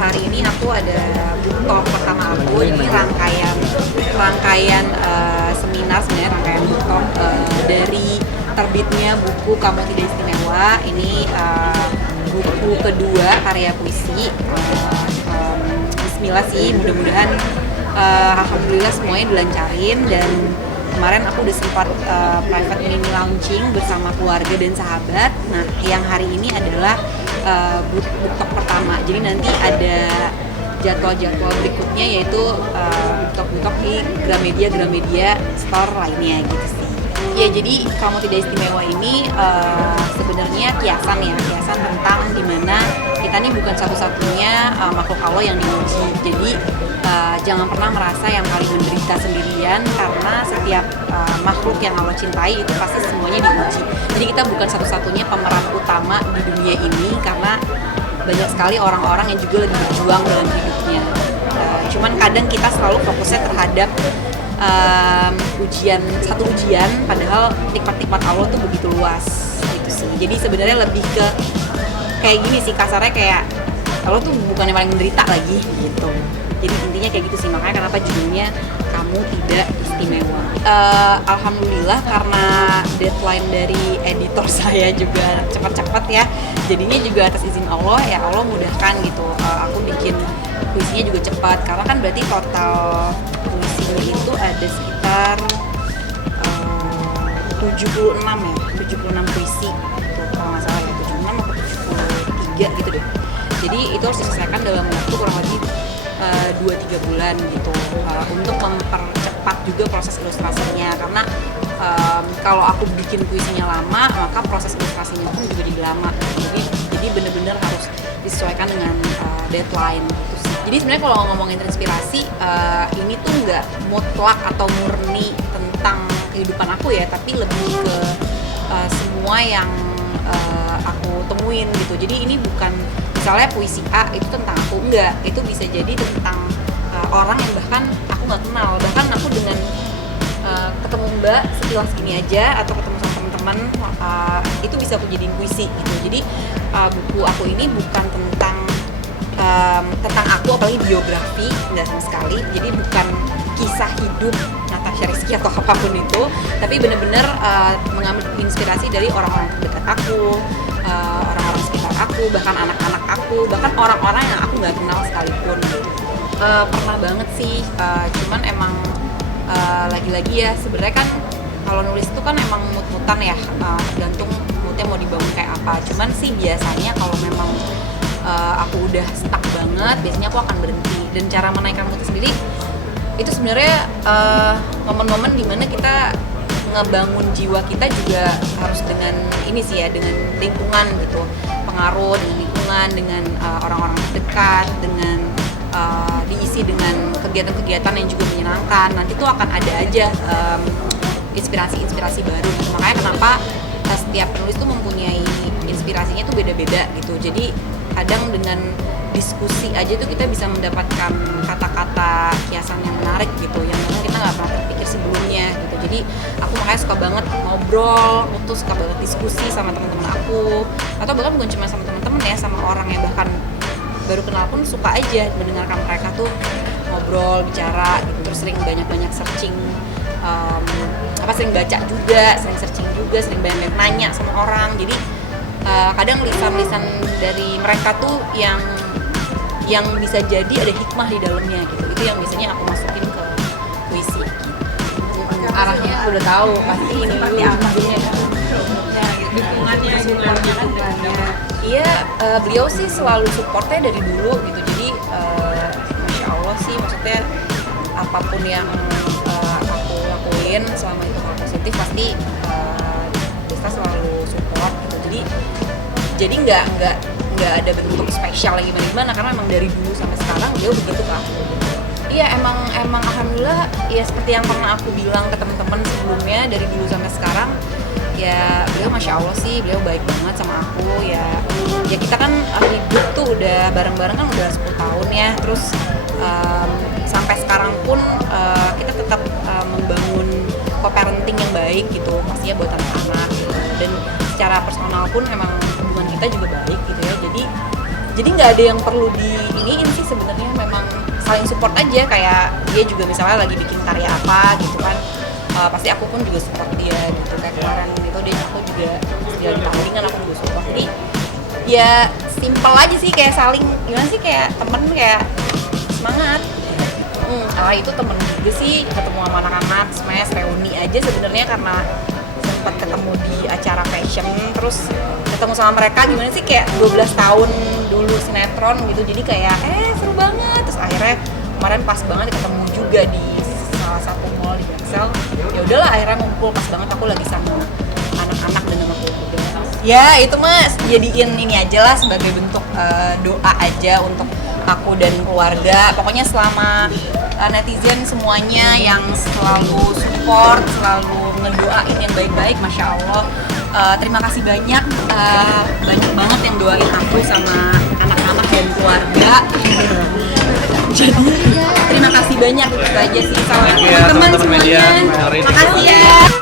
hari ini aku ada book talk pertama aku. Ini rangkaian seminar, sebenarnya rangkaian book talk dari terbitnya buku Kamu Tidak Istimewa. Ini buku kedua karya puisi. Bismillah sih, mudah-mudahan alhamdulillah semuanya dilancarin, dan kemarin aku udah sempat private mini launching bersama keluarga dan sahabat. Nah, yang hari ini adalah book talk pertama. Jadi nanti ada jadwal-jadwal berikutnya, yaitu book talk di Gramedia store lainnya gitu sih. Ya, jadi Kamu Tidak Istimewa ini sebenarnya kiasan tentang dimana kita nih bukan satu-satunya makhluk Allah yang diuji. Jadi jangan pernah merasa yang paling menderita sendirian, karena setiap makhluk yang Allah cintai itu pasti semuanya diuji. Jadi kita bukan satu-satunya pemeran utama di dunia ini, karena banyak sekali orang-orang yang juga lagi berjuang dalam hidupnya. Cuman kadang kita selalu fokusnya terhadap satu ujian, padahal nikmat-nikmat Allah tuh begitu luas gitu sih. Jadi sebenarnya lebih ke kayak gini sih, kasarnya kayak Allah tuh bukan yang paling menderita lagi gitu. Jadi intinya kayak gitu sih, makanya kenapa judulnya Kamu Tidak Istimewa. Alhamdulillah karena deadline dari editor saya juga cepat-cepat ya, jadinya juga atas izin Allah, ya Allah mudahkan gitu. Aku bikin puisinya juga cepat, karena kan berarti total puisinya itu ada sekitar 76 puisi gitu, kalau nggak salah ya, 76 atau 73 gitu deh. Jadi itu harus diselesaikan dalam waktu kurang lebih 2-3 bulan gitu, untuk mempercepat juga proses ilustrasinya, karena kalau aku bikin puisinya lama, maka proses ilustrasinya pun juga jadi lama. Jadi benar-benar harus disesuaikan dengan deadline gitu sih. Jadi sebenarnya kalau ngomongin inspirasi, ini tuh nggak mutlak atau murni tentang kehidupan aku ya, tapi lebih ke semua yang aku temuin gitu. Jadi ini bukan misalnya puisi A itu tentang aku, enggak, itu bisa jadi tentang orang yang bahkan aku nggak kenal. Bahkan aku dengan ketemu Mbak sekilas gini aja, atau ketemu sama teman-teman, itu bisa aku jadiin puisi gitu. Jadi buku aku ini bukan tentang aku, apalagi biografi, nggak sama sekali. Jadi bukan kisah hidup Natasha Rizky atau apapun itu, tapi benar-benar mengambil inspirasi dari orang-orang terdekat aku, orang-orang sekitar aku, bahkan anak-anak aku, bahkan orang-orang yang aku nggak kenal sekalipun. Pernah banget sih, cuman emang lagi-lagi ya, sebenarnya kan kalau nulis itu kan emang mut-mutan ya, tergantung moodnya mau dibangun kayak apa. Cuman sih biasanya kalau memang aku udah stuck banget, biasanya aku akan berhenti. Dan cara menaikkan mood sendiri itu sebenarnya momen-momen dimana kita ngebangun jiwa kita juga harus dengan ini sih ya, dengan lingkungan gitu, pengaruh dengan lingkungan, dengan orang-orang terdekat, dengan diisi dengan kegiatan-kegiatan yang juga menyenangkan. Nanti tuh akan ada aja inspirasi-inspirasi baru gitu. Makanya kenapa setiap penulis tuh mempunyai inspirasinya tuh beda-beda gitu. Jadi kadang dengan diskusi aja tuh kita bisa mendapatkan kata-kata kiasan yang menarik gitu, yang memang kita nggak pernah terpikir sebelumnya gitu. Jadi aku makanya suka banget ngobrol, aku tuh suka banget diskusi sama teman-teman aku, atau bahkan bukan cuma sama teman-teman ya, sama orang yang bahkan baru kenal pun suka aja mendengarkan mereka tuh ngobrol, bicara gitu. Terus sering banyak-banyak searching, sering baca juga, sering searching juga, sering banyak nanya sama orang. Jadi kadang lisan-lisan dari mereka tuh yang bisa jadi ada hikmah di dalamnya gitu. Itu yang biasanya aku masukin ke puisi gitu. Arahnya udah tahu pasti ini pasti apa dukungannya iya, beliau sih selalu supportnya dari dulu gitu. Jadi Masya Allah sih, maksudnya apapun yang aku lakuin selama itu hal positif, pasti kita selalu support gitu. Jadi nggak ada bentuk spesial lagi gimana, karena emang dari dulu sampai sekarang beliau begitu ke aku. Iya, emang alhamdulillah ya, seperti yang pernah aku bilang ke teman-teman sebelumnya, dari dulu sampai sekarang ya beliau Masya Allah sih, beliau baik banget sama aku ya. Kita kan hidup tuh udah bareng-bareng kan udah 10 tahun ya. Terus sampai sekarang pun kita tetap membangun co-parenting yang baik gitu, pastinya buat anak-anak gitu. Dan secara personal pun emang hubungan kita juga baik gitu ya. jadi nggak ada yang perlu diiniin sih sebenarnya, memang saling support aja. Kayak dia juga misalnya lagi bikin karya apa gitu kan, pasti aku pun juga support dia gitu. Kayak kemarin itu dia aku juga dia di tandingan, aku juga support. Jadi ya simple aja sih, kayak saling gimana sih, kayak temen, kayak semangat. Itu temen juga sih, ketemu sama anak-anak smash reuni aja sebenarnya, karena sempat ketemu di acara fashion, terus ketemu sama mereka gimana sih, kayak 12 tahun dulu sinetron gitu. Jadi kayak seru banget. Terus akhirnya kemarin pas banget ketemu juga di salah satu mall di Excel. Ya udahlah, akhirnya ngumpul pas banget aku lagi sama anak-anak dan sama keluarga. Ya itu mas jadiin ini aja lah sebagai bentuk doa aja untuk aku dan keluarga. Pokoknya selama netizen semuanya yang selalu support, selalu ngedoain yang baik-baik, masya Allah. Terima kasih banyak, banyak banget yang doain aku sama anak-anak dan keluarga. Jadi terima kasih banyak, itu aja sih. Sama teman-teman semuanya. Makasih ya.